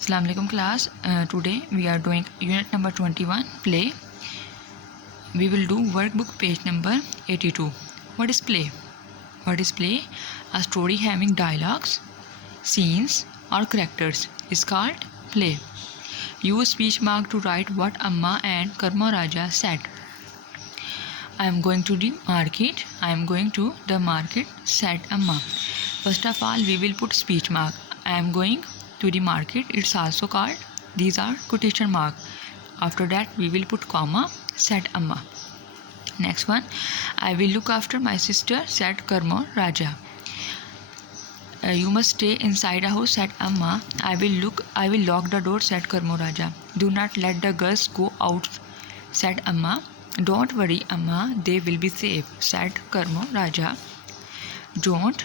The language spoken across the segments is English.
Assalamu alaikum class. Today we are doing unit number 21 play. We will do workbook page number 82. What is play? What is play? A story having dialogues, scenes or characters is called play. Use speech mark to write what Amma and Karma Raja said. I am going to the market. I am going to the market, said Amma. First of all, we will put speech mark. I am going to the market. It's also called. These are quotation mark. After that, we will put comma, said Amma. Next one, I will look after my sister, said Karma Raja. You must stay inside a house, said Amma. I will lock the door, said Karma Raja. Do not let the girls go out, said Amma. Don't worry, Amma, they will be safe, said Karma Raja. Don't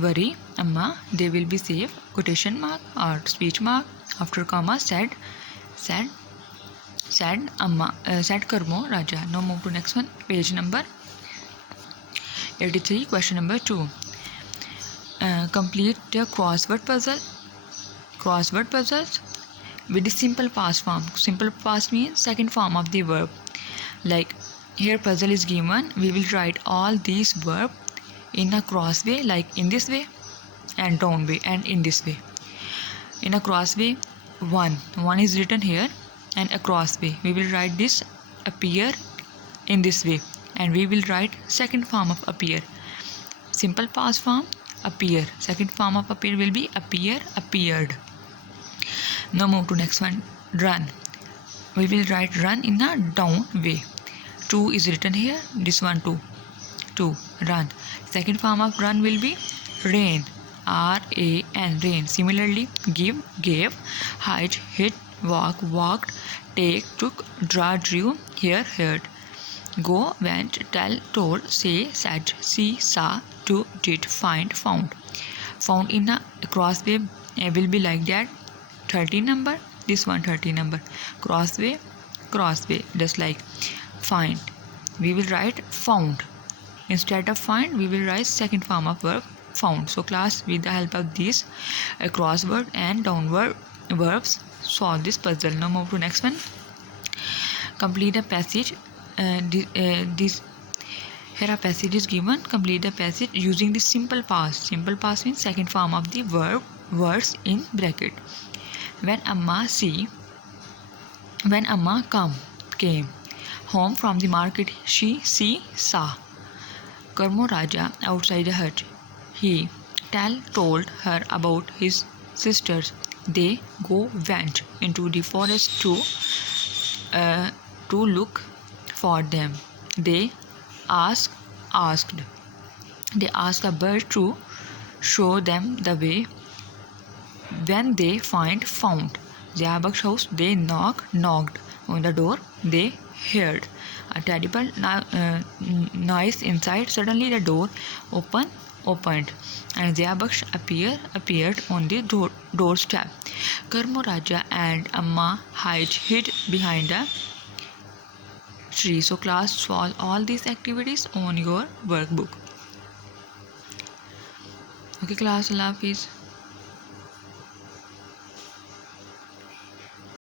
worry, Amma, they will be safe. Quotation mark or speech mark after comma said Amma, said Karma Raja. Now move to next one. Page number 83. Question number 2. Complete the crossword puzzle. Crossword puzzles with the simple past form. Simple past means second form of the verb. Like here puzzle is given, we will write all these verbs in a cross way, like in this way and down way and in this way. In a cross way, one is written here, and across way we will write this appear in this way, and we will write second form of appear. Simple past form appear, second form of appear will be appear, appeared. Now move to next one. Run, we will write run in a down way. 2 is written here, this one 2 run. Second form of run will be rain, R-A-N, rain. Similarly, give, gave, hide, hid, walk, walked, take, took, draw, drew, hear, heard, go, went, tell, told, say, said, see, saw, do, did, find, found. Found in a crossway will be like that, 30 number, this one 30 number. Crossway, just like find, we will write found. Instead of find, we will write second form of verb found. So class, with the help of these crossword and downward verbs, solve this puzzle. Now move to next one. Complete a passage. This here a passage is given. Complete the passage using the simple past. Simple past means second form of the verb, words in bracket. When Amma came home from the market, she saw Karma Raja outside the hut. He told her about his sisters. They went into the forest to look for them. They asked a bird to show them the way. When they found Jabak's house, they knocked on the door. They heard a terrible noise inside. Suddenly the door opened and Jabaksh appeared on the doorstep. Karma Raja and Amma hid behind a tree. So class, solve all these activities on your workbook. Okay class, Allah Hafiz.